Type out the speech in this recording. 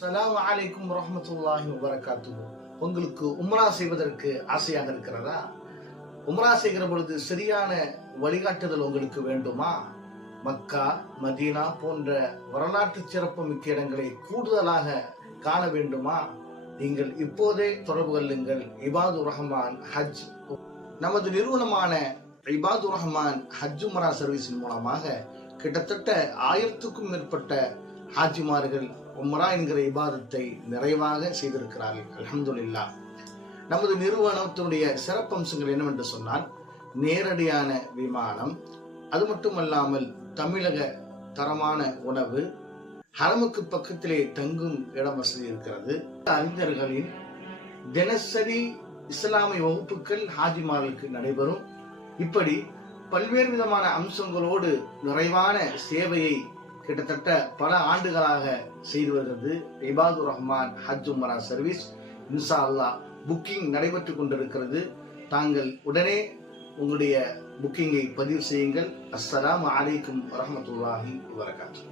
அஸ்ஸலாமு அலைக்கும் வரஹ்மத்துல்லாஹி வபரகாத்துஹு. உங்களுக்கு உம்ரா செய்வதற்கு ஆசையாக இருக்கிறதா? உம்ரா செய்கிற பொழுது சரியான வழிகாட்டுதல் உங்களுக்கு வேண்டுமா? மக்கா, மதீனா போன்ற வரலாற்று சிறப்பு மிக்க இடங்களை கூடுதலாக காண வேண்டுமா? நீங்கள் இப்போதே தொடர்பு கொள்ளுங்கள் இபாதுர் ரஹ்மான் ஹஜ். நமது நிறுவனமான இபாதுர் ரஹ்மான் ஹஜ் உம்ரா சர்வீஸின் மூலமாக கிட்டத்தட்ட 1000க்கும் மேற்பட்ட ஹாஜிமார்கள் உம்ரா என்கிற இபாதத்தை நிறைவாக செய்திருக்கிறார்கள். அல்ஹம்துலில்லாஹ். நமது நிறுவனத்தினுடைய சிறப்பம்சங்கள் என்னவென்று சொன்னால், நேரடியான விமானம், அது மட்டுமல்லாமல் தமிழக தரமான உணவு, ஹரமுக்கு பக்கத்திலே தங்கும் இடம் வசதி இருக்கிறது, அறிஞர்களின் தினசரி இஸ்லாமிய வகுப்புகள் ஹாஜிமார்களுக்கு நடைபெறும். இப்படி பல்வேறு விதமான அம்சங்களோடு நிறைவான சேவையை கிட்டத்தட்ட பல ஆண்டுகளாக செய்து வருகிறது இபாதுர் ரஹ்மான் ஹஜ் உம்ரா சர்வீஸ். இன்ஷா அல்லாஹ் புக்கிங் நடைபெற்றுக் கொண்டிருக்கிறது. தாங்கள் உடனே உங்களுடைய புக்கிங்கை பதிவு செய்யுங்கள். அஸ்ஸலாமு அலைக்கும் வரஹ்மத்துல்லாஹி வபரகாத்துஹு.